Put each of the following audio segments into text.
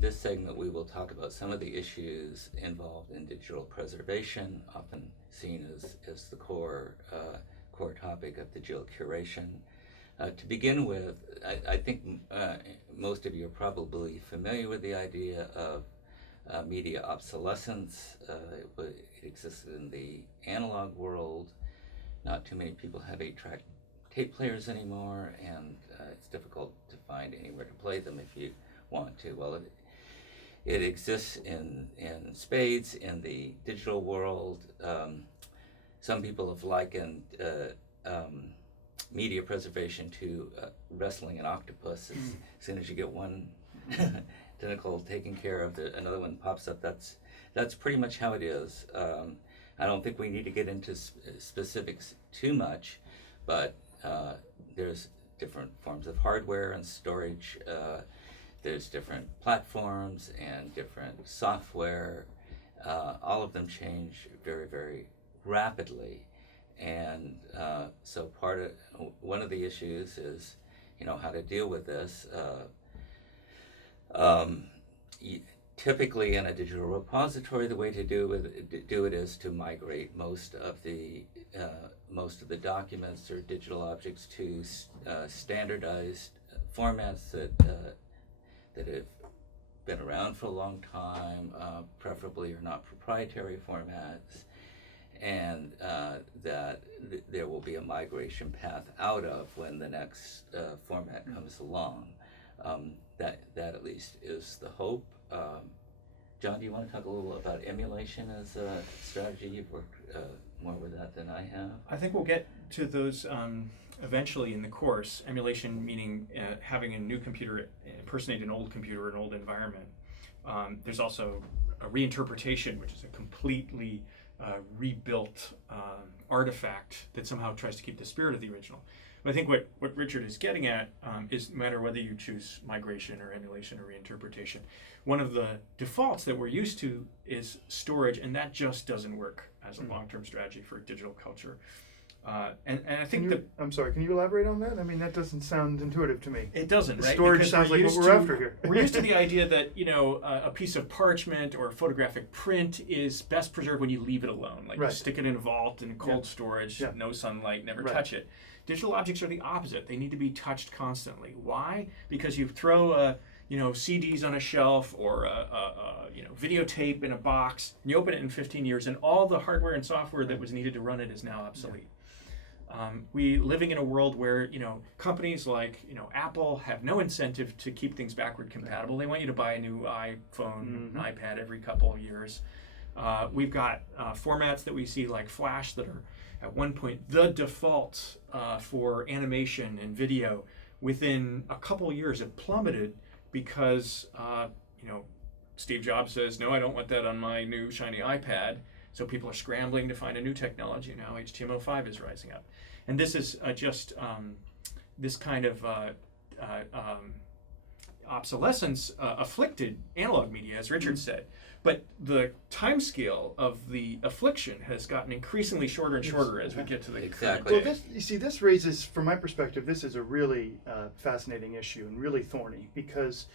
in this segment, we will talk about some of the issues involved in digital preservation, often seen as the core topic of digital curation. To begin with, I think most of you are probably familiar with the idea of media obsolescence. It existed in the analog world. Not too many people have 8-track tape players anymore, and it's difficult to find anywhere to play them if you want to. Well, it exists in spades in the digital world. Some people have likened media preservation to wrestling an octopus. As soon as you get one tentacle taken care of, another one pops up. That's pretty much how it is. I don't think we need to get into specifics too much, but there's different forms of hardware and storage. There's different platforms and different software. All of them change very, very rapidly. And so one of the issues is, how to deal with this. Typically in a digital repository, the way to do it is to migrate most of the documents or digital objects to standardized formats that have been around for a long time, preferably are not proprietary formats, and that there will be a migration path out of when the next format comes along. That at least is the hope. John, do you want to talk a little about emulation as a strategy? You've worked more with that than I have. I think we'll get to those eventually in the course. Emulation meaning having a new computer impersonate an old computer or an old environment. There's also a reinterpretation, which is a completely rebuilt artifact that somehow tries to keep the spirit of the original. But I think what Richard is getting at is no matter whether you choose migration or emulation or reinterpretation, one of the defaults that we're used to is storage, and that just doesn't work as a long-term strategy for digital culture. And I think I'm sorry, can you elaborate on that? I mean, that doesn't sound intuitive to me. It doesn't, right? Storage Because sounds like what we're after here. We're used to the idea that, a piece of parchment or photographic print is best preserved when you leave it alone. Like you stick it in a vault in cold storage, no sunlight, never touch it. Digital objects are the opposite. They need to be touched constantly. Why? Because you throw CDs on a shelf or videotape in a box, and you open it in 15 years, and all the hardware and software that was needed to run it is now obsolete. We living in a world where companies like Apple have no incentive to keep things backward compatible. They want you to buy a new iPhone, iPad every couple of years. We've got formats that we see like Flash that are at one point the default for animation and video. Within a couple of years, it plummeted because Steve Jobs says, no, I don't want that on my new shiny iPad. So people are scrambling to find a new technology. Now HTML5 is rising up. And this is just this kind of obsolescence afflicted analog media, as Richard said. But the time scale of the affliction has gotten increasingly shorter and shorter as we get to the current day. Well, this raises, from my perspective, this is a really fascinating issue and really thorny, because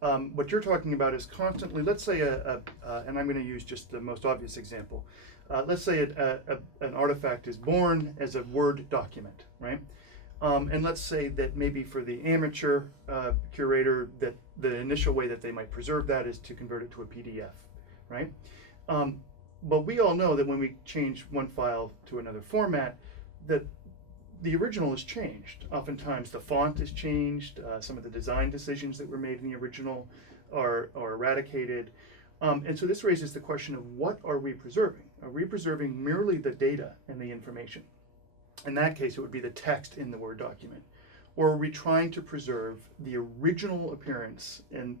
what you're talking about is constantly, let's say, and I'm going to use just the most obvious example. Let's say an artifact is born as a Word document, right? And let's say that maybe for the amateur curator, that the initial way that they might preserve that is to convert it to a PDF, right? But we all know that when we change one file to another format, that the original is changed. Oftentimes the font is changed, some of the design decisions that were made in the original are eradicated. And so this raises the question of what are we preserving? Are we preserving merely the data and the information? In that case, it would be the text in the Word document. Or are we trying to preserve the original appearance and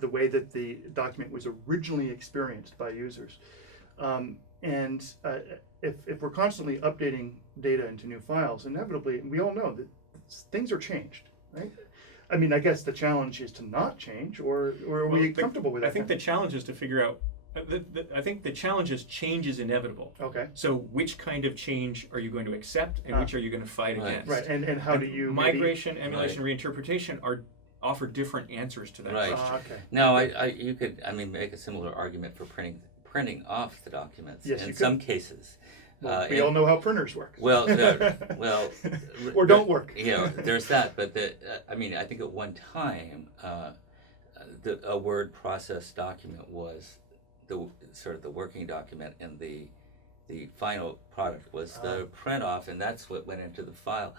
the way that the document was originally experienced by users? If we're constantly updating data into new files, inevitably, we all know that things are changed, right? I mean, I guess the challenge is to not change, or are we comfortable with that? I think the challenge is to figure out, I think the challenge is change is inevitable. Okay. So which kind of change are you going to accept and which are you going to fight against? Right, and how do you... Migration, emulation, reinterpretation are offer different answers to that Right. question. Okay. No, you could, I mean, make a similar argument for printing off the documents Yes, in you could. some cases. Well, we all know how printers work. Well, well, or don't work. There's that, but I mean, I think at one time, a word process document was the sort of the working document, and the final product was the print off, and that's what went into the file.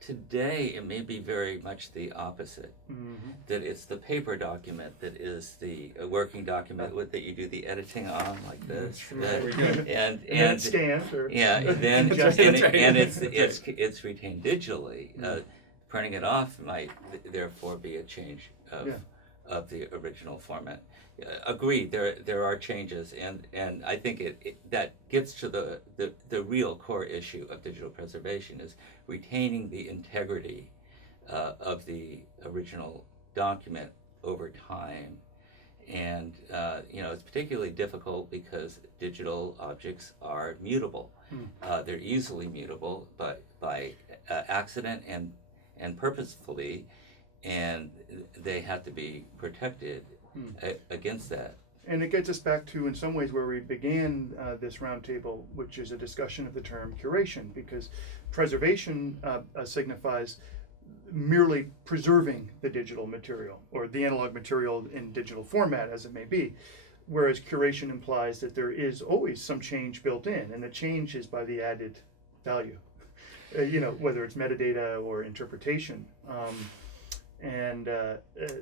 Today, it may be very much the opposite. Mm-hmm. That it's the paper document that is the working document that you do the editing on, like this, and it's scanned. Or and then That's right. and it's retained digitally. Printing it off might therefore be a change of the original format. Agreed. There are changes, and I think that gets to the real core issue of digital preservation is retaining the integrity of the original document over time, and it's particularly difficult because digital objects are mutable. They're easily mutable, but by accident and purposefully, and they have to be protected against that. And it gets us back to, in some ways, where we began this roundtable, which is a discussion of the term curation, because preservation signifies merely preserving the digital material or the analog material in digital format, as it may be, whereas curation implies that there is always some change built in, and the change is by the added value, whether it's metadata or interpretation.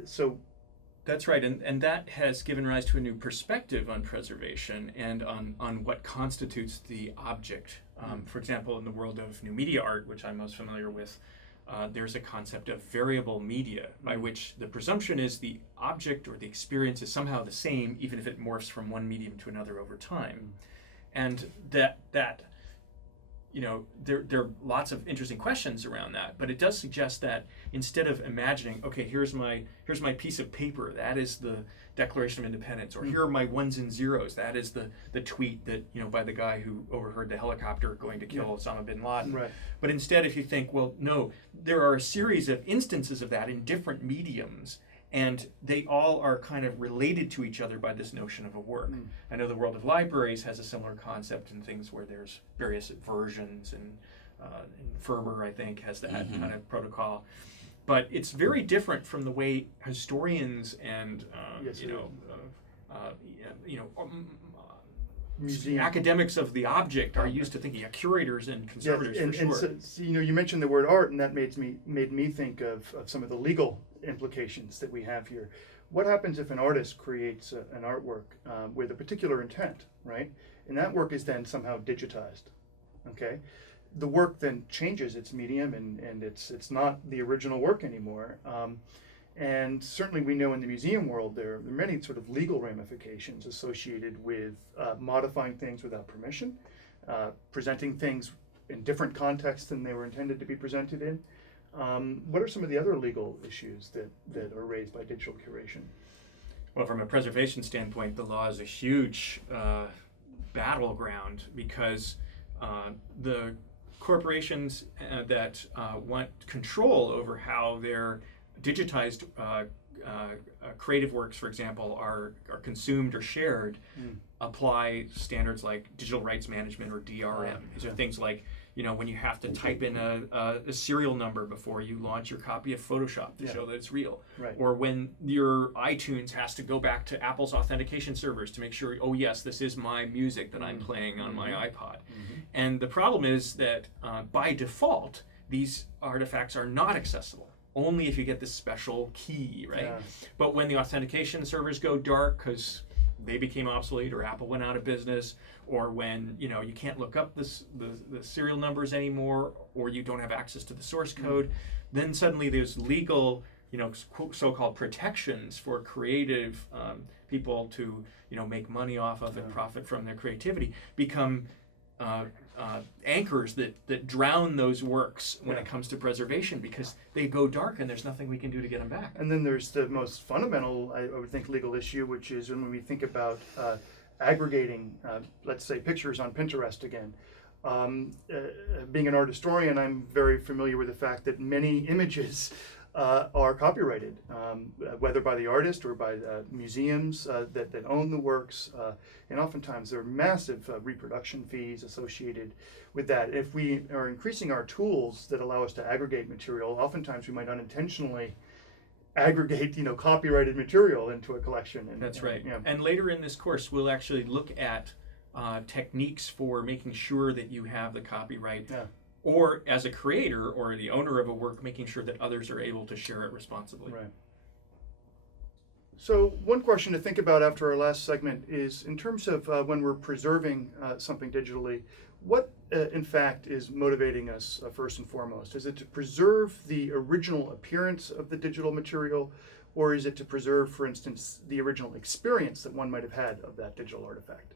So that's right, and that has given rise to a new perspective on preservation and on what constitutes the object. For example, in the world of new media art, which I'm most familiar with, there's a concept of variable media, by which the presumption is the object or the experience is somehow the same, even if it morphs from one medium to another over time. And that there are lots of interesting questions around that, but it does suggest that instead of imagining, okay, here's my piece of paper, that is the Declaration of Independence, or here are my ones and zeros, that is the tweet that by the guy who overheard the helicopter going to kill Osama bin Laden. Right. But instead, if you think, well, no, there are a series of instances of that in different mediums, and they all are kind of related to each other by this notion of a work. I know the world of libraries has a similar concept in things where there's various versions, and Ferber, I think, has that kind of protocol. But it's very different from the way historians and academics of the object are used to thinking. Curators and conservators, and, for sure. And so, you mentioned the word art, and that made me think of some of the legal implications that we have here. What happens if an artist creates an artwork with a particular intent, right? And that work is then somehow digitized, okay? The work then changes its medium, and it's not the original work anymore. And certainly we know in the museum world there are many sort of legal ramifications associated with modifying things without permission, presenting things in different contexts than they were intended to be presented in. What are some of the other legal issues that are raised by digital curation? Well, from a preservation standpoint, the law is a huge battleground, because the corporations that want control over how their digitized creative works, for example, are consumed or shared, apply standards like digital rights management, or DRM. These are things like, when you have to type in a serial number before you launch your copy of Photoshop to show that it's real. Right. Or when your iTunes has to go back to Apple's authentication servers to make sure, oh yes, this is my music that I'm playing on my iPod. And the problem is that by default, these artifacts are not accessible, only if you get this special key, right? Yeah. But when the authentication servers go dark because they became obsolete, or Apple went out of business, or when you can't look up the serial numbers anymore, or you don't have access to the source code, then suddenly there's legal, so-called protections for creative people to make money off of and profit from their creativity become anchors that drown those works when it comes to preservation, because they go dark and there's nothing we can do to get them back. And then there's the most fundamental, I would think, legal issue, which is when we think about aggregating, let's say, pictures on Pinterest again. Being an art historian, I'm very familiar with the fact that many images are copyrighted, whether by the artist or by museums that own the works. And oftentimes there are massive reproduction fees associated with that. If we are increasing our tools that allow us to aggregate material, oftentimes we might unintentionally aggregate, copyrighted material into a collection. That's right. And later in this course, we'll actually look at techniques for making sure that you have the copyright. Yeah. Or as a creator or the owner of a work, making sure that others are able to share it responsibly. Right. So one question to think about after our last segment is, in terms of when we're preserving something digitally, what in fact is motivating us first and foremost? Is it to preserve the original appearance of the digital material, or is it to preserve, for instance, the original experience that one might have had of that digital artifact?